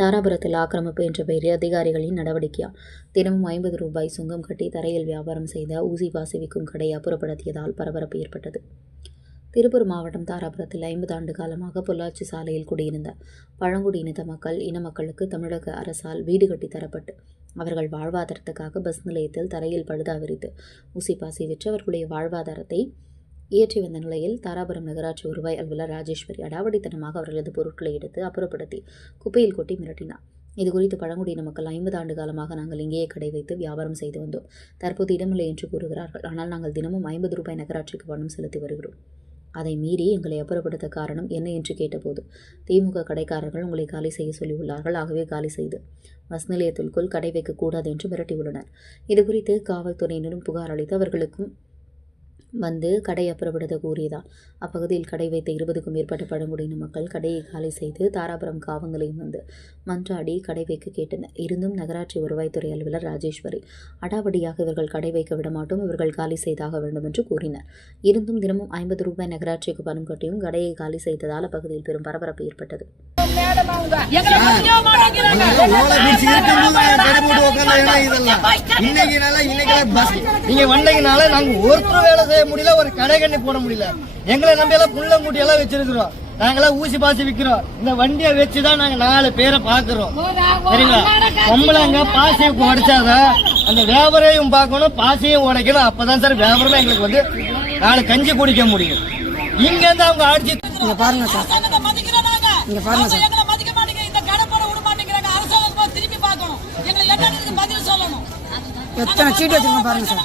தாராபுரத்தில் ஆக்கிரமிப்பு என்ற பெயரில் அதிகாரிகளின் நடவடிக்கையா? தினமும் 50 ரூபாய் சுங்கம் கட்டி தரையில் வியாபாரம் செய்த ஊசி பாசி விற்கும் கடையை அப்புறப்படுத்தியதால் பரபரப்பு ஏற்பட்டது. திருப்பூர் மாவட்டம் தாராபுரத்தில் 50 ஆண்டு காலமாக பொள்ளாச்சி சாலையில் குடியிருந்த பழங்குடியின இன மக்களுக்கு தமிழக அரசால் வீடு கட்டி தரப்பட்டு அவர்கள் வாழ்வாதாரத்துக்காக பஸ் நிலையத்தில் தரையில் பழுதா விரித்து ஊசி பாசி விற்று அவர்களுடைய வாழ்வாதாரத்தை இயற்றி வந்த நிலையில் தாராபுரம் நகராட்சி வருவாய் அலுவலர் ராஜேஸ்வரி அடாவடித்தனமாக அவர்களது பொருட்களை எடுத்து அப்புறப்படுத்தி குப்பையில் கொட்டி மிரட்டினார். இதுகுறித்து பழங்குடியின மக்கள் 50 ஆண்டு காலமாக நாங்கள் இங்கேயே கடை வைத்து வியாபாரம் செய்து வந்தோம். தற்போது இடமில்லை என்று கூறுகிறார்கள். ஆனால் நாங்கள் தினமும் 50 ரூபாய் நகராட்சிக்கு பணம் செலுத்தி வருகிறோம். அதை மீறி எங்களை அப்புறப்படுத்த காரணம் என்ன என்று கேட்டபோது திமுக கடைக்காரர்கள் உங்களை காலி செய்ய சொல்லியுள்ளார்கள். ஆகவே காலி செய்து பஸ் நிலையத்திற்குள் கடை வைக்கக்கூடாது என்று மிரட்டியுள்ளனர். இதுகுறித்து காவல்துறையினரும் புகார் அளித்து அவர்களுக்கும் வந்து கடை அப்புறப்படுத்த கூறியதால் அப்பகுதியில் கடை வைத்த 20க்கும் மேற்பட்ட பழங்குடியின மக்கள் கடையை காலி செய்து தாராபுரம் காவல் நிலையம் வந்து மன்றாடி கடை வைக்க கேட்டனர். இருந்தும் நகராட்சி வருவாய்த்துறை அலுவலர் ராஜேஸ்வரி அடாவடியாக இவர்கள் கடை வைக்க விடமாட்டோம், இவர்கள் காலி செய்தாக வேண்டும் என்று கூறினர். இருந்தும் தினமும் 50 ரூபாய் நகராட்சிக்கு பணம் கட்டியும் கடையை காலி செய்ததால் அப்பகுதியில் பெரும் பரபரப்பு ஏற்பட்டது. முடியல, ஒரு கடை கண்ணி போட முடியல. எங்களை நம்பியெல்லாம் புள்ளங்குட்டி எல்லாம் வச்சிருக்கிறோம். நாங்களாம் ஊசி பாசி விக்கிறோம். இந்த வண்டியை வச்சுதான் நாங்க 4 பேரை பாக்குறோம். சரிங்களா? பொம்பளைங்க பாசியை உடைச்சாதான் அந்த வியாபாரையும் பார்க்கணும், பாசியும் உடைக்கணும். அப்பதான் சார் வியாபாரமே எங்களுக்கு வந்து 4 கஞ்சி குடிக்க முடியும். இங்க இருந்து அவங்க அடிச்சு பாருங்க சார், இங்க பாருங்க சார். எத்தனை சீட்டு வச்சிருக்கோம் பாருங்க சார்.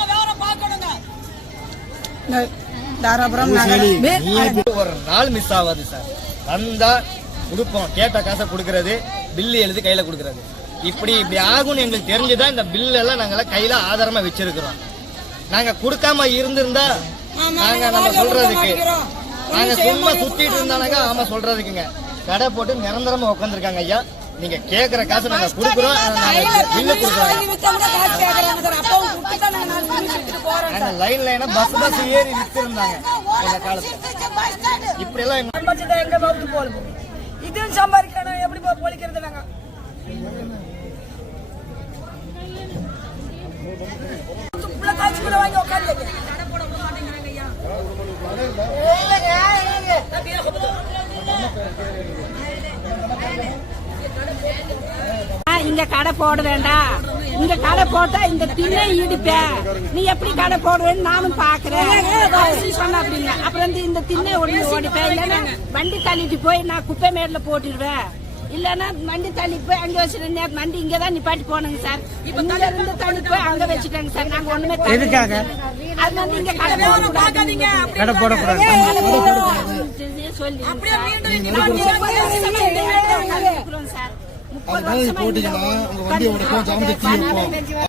ஒரு நாள் மிஸ் ஆகாது சார். வந்தா கொடுப்போம், கேட்ட காசை கொடுக்கறது, பில்லு எழுதி கையில கொடுக்கறது. இப்படி ஆகும்னு எங்களுக்கு தெரிஞ்சுதான் இந்த பில் எல்லாம் நாங்க கையில ஆதாரமா வச்சிருக்கிறோம். நாங்க கொடுக்காம இருந்திருந்தா நாங்க நம்ம சொல்றதுக்கு நாங்க சும்மா சுத்திட்டு இருந்தானாங்க ஆமா சொல்றதுக்குங்க. கடை போட்டு நிரந்தரமா உட்காந்துருக்காங்க ஐயா. நீங்க கேக்குற காசு நாங்க கொடுக்குறோம், பில்லு கொடுக்குறோம். லைன் லைனா பஸ் ஏறி வித்திருந்தாங்க இந்த காலத்துல. இப்படி எல்லாம் எங்க போகணும், இதுவும் சம்பாதிக்கணும். எப்படி பொழிக்கிறது? நாங்க வாங்கி உட்காந்து இங்க கடை போட வேண்டாம், இங்க கடை போட்டா இந்த திண்ணை இடிப்பேன், நீ எப்படி கடை போடுவேன்னு நானும் பாக்குறேன் சொன்ன அப்படிங்க. அப்புறம் இந்த திண்ணை ஓடிப்பேன், இல்லைன்னா வண்டி தள்ளிட்டு போய் நான் குப்பை மேடல போட்டுடுவேன், இல்லன்னா வண்டி தள்ளி போய் அங்க வச்சுட்டு வண்டி இங்கதான் நிப்பாட்டி போனங்க சார். இங்க இருந்து தள்ளி போய் அங்க வச்சுட்டாங்க சார். நாங்க ஒண்ணுமே அது வந்து இங்க கடை போடக்கூடாது சொல்லி சார்.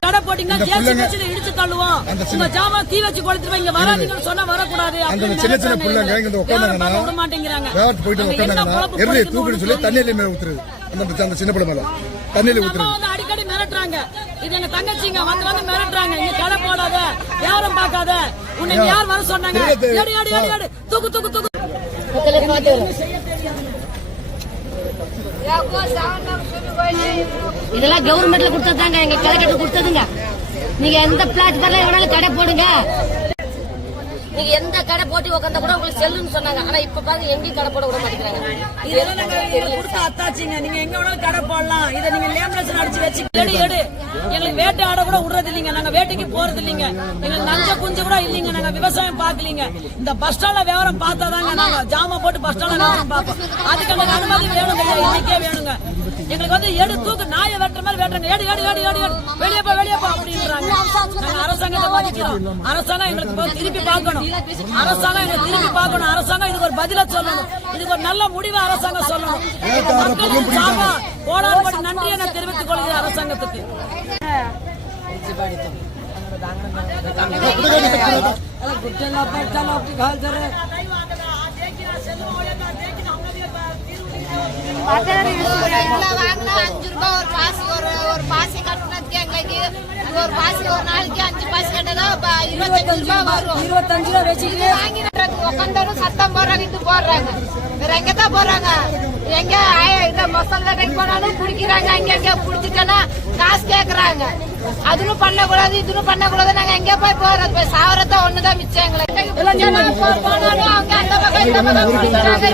கடை போட்டீங்கன்னா இடிச்சு தள்ளுவோம், உங்க ஜாமான் தீ வச்சு கொளுத்துருவோம், இங்க வராதீங்கன்னு சொன்னா வரக்கூடாது. சின்ன சின்ன பிள்ளைங்க இங்க உட்கார்ந்தாங்கன்னா விட மாட்டேங்கிறாங்க. போயிட்டு உட்கார்ந்தாங்கன்னா தூக்கிட்டு சொல்லி தண்ணியில மேல ஊத்துறது. அந்த சின்ன பிள்ளை மேல தண்ணியில ஊத்துறது. அடிக்கடி மிரட்டுறாங்க. இது எங்க தங்கச்சிங்க வந்து மிரட்டுறாங்க. இங்க கடை போடாத, யாரும் பார்க்காத, உன்னை யார் வர சொன்னாங்க? தூக்கு தூக்கு தூக்கு. இதெல்லாம் கவர்மெண்ட்ல கொடுத்ததாங்க, எங்க கலெக்டர் கொடுத்ததுங்க. நீங்க எந்த பிளாட்பார்ல எவனாலும் கடை போடுங்க, நீங்க எந்த கடை போட்டு உட்காந்தா கூட உங்களுக்கு செல்லுன்னு சொன்னாங்க. ஆனா இப்ப பாருங்க எங்கேயும் கடை போட விட மாட்டேங்கிறாங்க. அத்தாச்சிங்க, நீங்க எங்க வேணாலும் கடை போடலாம், இதை நீங்க லேமினேஷன் அடிச்சு வச்சு எடு. எங்களுக்கு வேட்டை ஆட கூட விடுறது இல்லைங்க, நாங்க வேட்டைக்கு போறது இல்லைங்க, எங்களுக்கு நஞ்ச குஞ்சு கூட இல்லைங்க, நாங்க விவசாயம் பாக்கலீங்க. இந்த பஸ் ஸ்டாண்ட்ல வியாபாரம் பார்த்தாதாங்க நாங்க ஜாமா போட்டு பஸ் ஸ்டாண்ட்ல வியாபாரம் பார்ப்போம். அதுக்கு எனக்கு அனுமதி வேணுங்க, இன்னைக்கே வேணுங்க. எங்களுக்கு வந்து எடு தூக்கு நாயை வெட்டுற மாதிரி வெட்டுறாங்க. எடு எடு எடு எடு எடு வெளியே போ அப்படின்றாங்க. நாங்க அரசாங்கத்தை பாதிக்கிறோம். அரசாங்கம் எங்களுக்கு திருப்பி பார்க்கணும். அரசாங்கம் எங்களை திருப்பி பார்க்கணும். அரசாங்கம் இதுக்கு ஒரு பதில சொல்லணும். இதுக்கு ஒரு நல்ல முடிவை அரசாங்கம் சொல்லணும். கோடான நன்றியை நான் தெரிவித்துக் கொள்கிறேன் அரசாங்கத்துக்கு. ஒரு பாசி கட்டினதுக்கு எங்களுக்கு ஒரு பாசி ஒரு நாளைக்கு 5 பாசி கட்டதா 25 ரூபாய் வரும். 25 ரூபாய் வச்சுக்கிட்டு உட்காந்து சத்தம் போடுறாங்க, இது போடுறாங்க. வேற எங்கதான் போறாங்க? எங்க இந்த மசாலா கடைக்கு போனாலும் குடிக்கிறாங்க, அங்க குடிச்சிட்டா காசு கேக்குறாங்க. அதுவும் பண்ணக்கூடாது, இதுவும் பண்ணக்கூடாது. நாங்க எங்க போய் போறது? போய் சாவரதா ஒண்ணுதான் மிச்சம் எங்களுக்கு. போனாலும் அவங்க அந்த பக்கம் இந்த பக்கம் குடிக்கிறாங்க.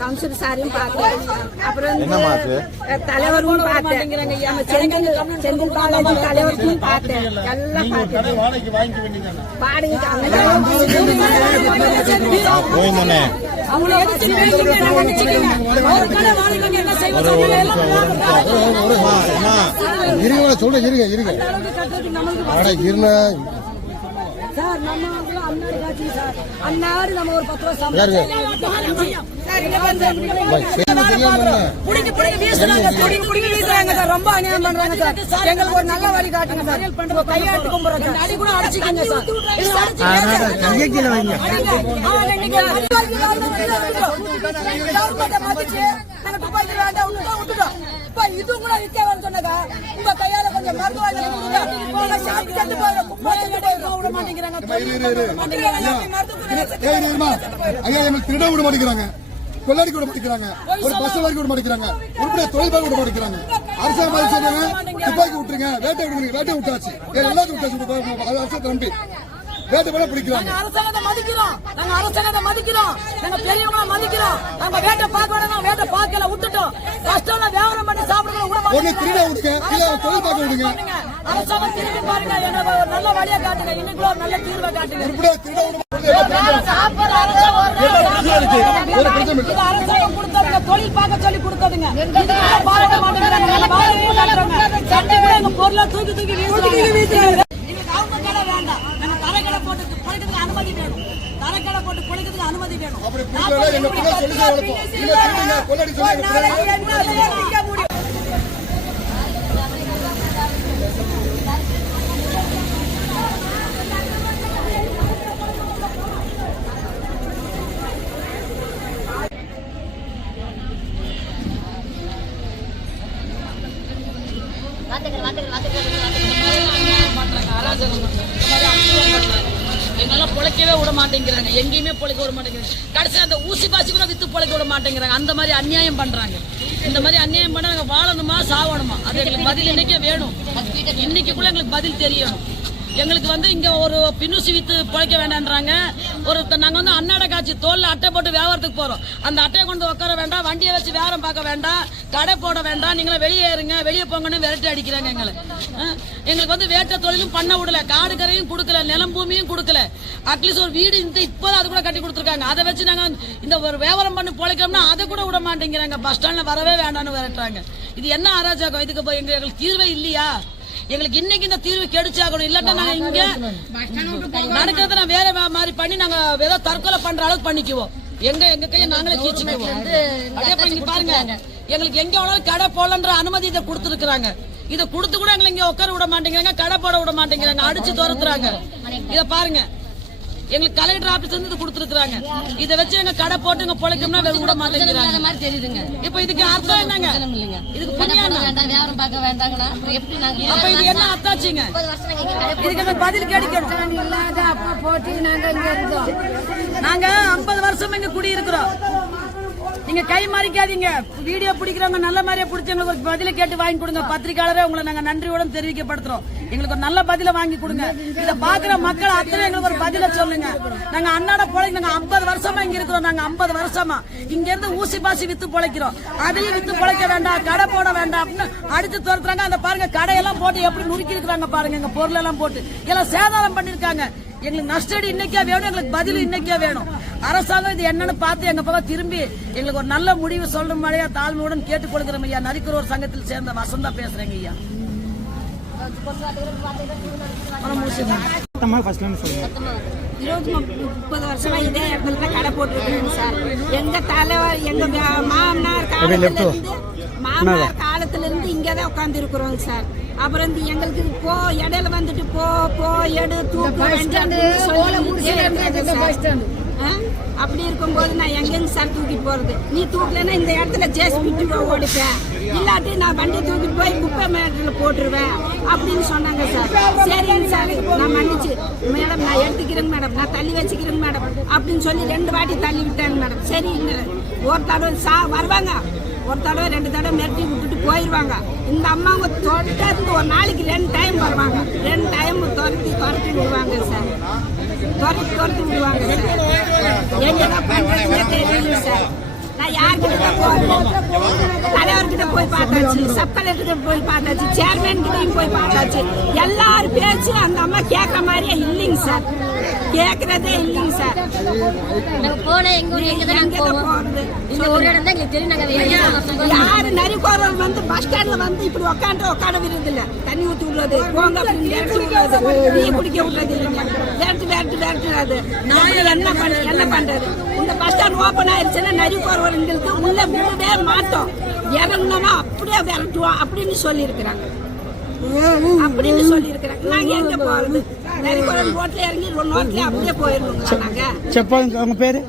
கவுன்சிலர் சாரையும் பார்த்தேன். அப்புறம் தலைவரும் பார்த்தேன். செந்தில் பாலாஜி தலைவருக்கும் பார்த்தேன். எல்லாம் பார்த்தேன். வாடகைக்கு சார் நம்ம அன்னாரு காட்சி சார். அன்னாரு நம்ம ஒரு 10 ரூபா சம்பளம் ரொம்ப அநியாயம் பண்றாங்க சார். எங்களுக்கு ஒரு நல்ல வழி காட்டுங்க சார். கையாட்டு கும்புறோம் சார். அடி கூட அடிச்சுக்கங்க சார். இது கூட விற்கவான்னு சொன்னதா உங்க கையால கொஞ்சம் மருந்து வாங்கி திருட விட மாட்டேங்கிறாங்க, கொள்ளடி கூட மாட்டேங்கிறாங்க, ஒரு பஸ் வாங்கி விட மாட்டேங்கிறாங்க, உருப்படியா தொழில் விட மாட்டேங்கிறாங்க. அரசாங்கம் சொன்னாங்க துப்பாக்கி விட்டுருங்க, வேட்டை விடுங்க, வேட்டை விட்டாச்சு, எல்லாத்தையும் விட்டாச்சு. அரசு நம்பி வேட்டை வேலை பிடிக்கிறாங்க. அரசாங்கத்தை மதிக்கிறோம், நாங்க அரசாங்கத்தை மதிக்கிறோம், நாங்க பெரியவங்களை மதிக்கிறோம். நாங்க வேட்டை பார்க்க வேண்டாம், வேட்டை பார்க்கல விட்டுட்டோம். கஷ்டம் வியாபாரம் பண்ணி சாப்பிடுங்க. ஒண்ணு திருட விடுங்க, இல்ல தொழில் பார்க்க விடுங்க. அரசாங்கம் திரும்பி பாருங்க, எனக்கு ஒரு நல்ல வழியா காட்டுங்க. இன்னைக்கு ஒரு நல்ல தீர்வை காட்டுங்க. உருப்படியா திருட விட அரசாங்கம் கொடுத்ததுங்க, தொழில் பார்க்க சொல்லி கொடுத்ததுங்க. பாராட்ட மாட்டேங்கிறாங்க. எங்க பொருளை தூக்கி தூக்கி வீசுறாங்க. அவங்க கடை வேண்டாம், நாங்க தரைக்கடை போட்டு பொழைக்கிறதுக்கு அனுமதி வேணும். தரைக்கடை போட்டு பொழைக்கிறதுக்கு அனுமதி வேணும். அப்படி எங்க பிள்ளை சொல்லி வளர்ப்போம். இல்ல திருடுங்க, கொள்ளடி சொல்லி எங்கெல்லாம் பொழைக்கவே விட மாட்டேங்கிறாங்க, எங்கேயுமே பொழைக்க விட மாட்டேங்கிறாங்க. கடைசி அந்த ஊசி பாசி கூட வித்து பொழைக்க விட மாட்டேங்கிறாங்க. அந்த மாதிரி அநியாயம் பண்றாங்க. இந்த மாதிரி அநியாயம் பண்ண நாங்க வாழணுமா சாவணுமா? அது எங்களுக்கு பதில் இன்னைக்கே வேணும். இன்னைக்குள்ள எங்களுக்கு பதில் தெரியணும். எங்களுக்கு இங்க ஒரு பின்னூசி வித்து பொழைக்க வேண்டான்றாங்க. நாங்க அன்னாட காட்சி தோல்ல அட்டை போட்டு வியாபாரத்துக்கு போறோம். அந்த அட்டையை கொண்டு உட்கார வேண்டாம், வண்டியை வச்சு வியாபாரம் பார்க்க வேண்டாம், கடை போட வேண்டாம், நீங்கள வெளியே ஏறுங்க, வெளியே போங்கன்னு விரட்டி அடிக்கிறாங்க. எங்களுக்கு வேட்ட தொழிலும் பண்ண விடல, காடு கரையும் கொடுக்கல, நிலம் பூமியும் கொடுக்கல. அட்லீஸ்ட் ஒரு வீடு இப்போதான் அது கூட கட்டி கொடுத்துருக்காங்க. அதை வச்சு நாங்க இந்த ஒரு வியாபாரம் பண்ணி பொழைக்கணும்னா அதை கூட விட மாட்டேங்கிறாங்க. பஸ் ஸ்டாண்ட்ல வரவே வேண்டாம்னு விரட்டுறாங்க. இது என்ன அராஜகம்? இதுக்கு எங்களுக்கு தீர்வே இல்லையா? எங்களுக்கு இன்னைக்கு இந்த தீர்வு கிடைச்சாகணும். இல்லாட்டா நாங்க இங்க நடக்கிறத நான் வேற மாதிரி பண்ணி நாங்க ஏதோ தற்கொலை பண்ற அளவுக்கு பண்ணிக்குவோம். எங்க கையை நாங்களே கீச்சுக்குவோம். அதே பண்ணி பாருங்க, எங்களுக்கு எங்க வேணாலும் கடை போடலன்ற அனுமதி இதை கொடுத்துருக்காங்க. இதை கொடுத்து கூட எங்களை இங்க உட்கார விட மாட்டேங்கிறாங்க, கடை போட விட மாட்டேங்கிறாங்க, அடிச்சு துரத்துறாங்க. இத பாருங்க, எங்களுக்கு கலெக்டர் ஆபீஸ் வந்து கொடுத்துருக்காங்க. இதை வச்சு எங்க கடை போட்டு எங்க பொழைக்கணும்னா விட மாட்டேங்கிறாங்க. இப்ப இதுக்கு அர்த்தம் என்னங்க? இதுக்கு வியாபாரம் பார்க்க வேண்டாங்களா? அப்ப இது என்ன அர்த்தாச்சுங்க? இதுக்கு பதில் கிடைக்கணும். இல்லாத அப்பா போட்டு நாங்க இங்க இருந்தோம். நாங்க 50 வருஷம் இங்க குடியிருக்கிறோம். நீங்க கை மறிக்காதீங்க. வீடியோ பிடிக்கிறவங்க நல்ல மாதிரியே பிடிச்சவங்களுக்கு ஒரு பதில கேட்டு வாங்கி கொடுங்க. பத்திரிகையாளரே உங்களை நாங்க நன்றியுடன் தெரிவிக்கப்படுத்துறோம். எங்களுக்கு ஒரு நல்ல பதில வாங்கி கொடுங்க. இதை பாக்குற மக்கள் அத்தனை எங்களுக்கு ஒரு பதில சொல்லுங்க. நாங்க அன்னாட பொழைக்க நாங்க 50 வருஷமா இங்க இருக்கிறோம். நாங்க 50 வருஷமா இங்க இருந்து ஊசி பாசி வித்து பொழைக்கிறோம். அதையும் வித்து பொழைக்க வேண்டாம், கடை போட வேண்டாம் அப்படின்னு அடித்து துரத்துறாங்க. அந்த பாருங்க, கடையெல்லாம் போட்டு எப்படி நுறுக்கி இருக்கிறாங்க பாருங்க. எங்க பொருள் எல்லாம் போட்டு எல்லாம் சேதாரம் பண்ணிருக்காங்க. எங்களுக்கு நஷ்டடி இன்னைக்கே வேணும், எங்களுக்கு பதில் இன்னைக்கே வேணும். அரசாங்கம் இது என்னன்னு பார்த்து எங்க பக்கம் திரும்பி எங்களுக்கு ஒரு நல்ல முடிவு சொல்ற மாதிரியா தாழ்மையுடன் கேட்டுக்கொள்கிறோம் ஐயா. நரிக்குறவர் சங்கத்தில் சேர்ந்த வசந்தா பேசுறேங்க ஐயா. 20-30 வருஷமா இதே இடத்துல கடை போட்டுருக்கேன் சார். எங்க தலைவர் எங்க மாமனார் காலத்துல இருந்து இங்கதான் உட்கார்ந்து இருக்கிறோம் சார். அப்புறம் எங்களுக்கு போ இடையில வந்துட்டு போ எடு தூக்கு அப்படி இருக்கும்போது நான் எங்கெங்க சார் தூக்கிட்டு போறது? நீ தூக்கலன்னா இந்த இடத்துல ஜேசிபிட்டு ஓடிப்பேன், இல்லாட்டி நான் வண்டி தூக்கிட்டு போய் குப்பை மேட்டில் போட்டுருவேன் அப்படின்னு சொன்னாங்க சார். சரிங்க சார், நான் மன்னிச்சு மேடம் நான் எடுத்துக்கிறேங்க மேடம், நான் தள்ளி வச்சுக்கிறேங்க மேடம் அப்படின்னு சொல்லி 2 வாட்டி தள்ளி விட்டாங்க மேடம். சரி ஒரு தடவை வருவாங்க, ஒரு தடவை 2 தடவை மிரட்டி விட்டுட்டு போயிடுவாங்க. இந்த அம்மாவை தொடர்ந்து ஒரு நாளைக்கு 2 டைம் வருவாங்க, 2 டைம் துரத்தி விடுவாங்க சார், துரத்தி விடுவாங்க சார். என்னதான் பண்றதுன்னு தெரியல சார். நான் யார்கிட்ட தலைவர்கிட்ட போய் பார்த்தாச்சு, சப் கலெக்டர் போய் பார்த்தாச்சு, சேர்மேன் கிட்டையும் போய் பார்த்தாச்சு. எல்லாரும் பேச்சு அந்த அம்மா கேட்கற மாதிரியே இல்லைங்க சார், கேட்கறதே இல்லைங்க சார். யாரு நரிக்கோரல் வந்து பஸ் ஸ்டாண்ட்ல வந்து இப்படி உட்காட விடுறது இல்ல, தண்ணி ஊத்தி விடுறது, போங்க டீ குடிக்க விடுறது இல்லைங்க, விரட்டுறது. என்ன பண்றது? இந்த பஸ் ஸ்டாண்ட் ஓபன் ஆயிடுச்சுன்னா நரிக்கோரல்களுக்கு உள்ள விடவே மாட்டோம், இறங்கணுமா அப்படியே விரட்டுவோம் அப்படின்னு சொல்லி இருக்கிறாங்க. நாங்க எங்க போறது? நரிக்கோரல் ரோட்ல இறங்கி ரோட்ல அப்படியே போயிருந்தோம் நாங்க. உங்க பேரு?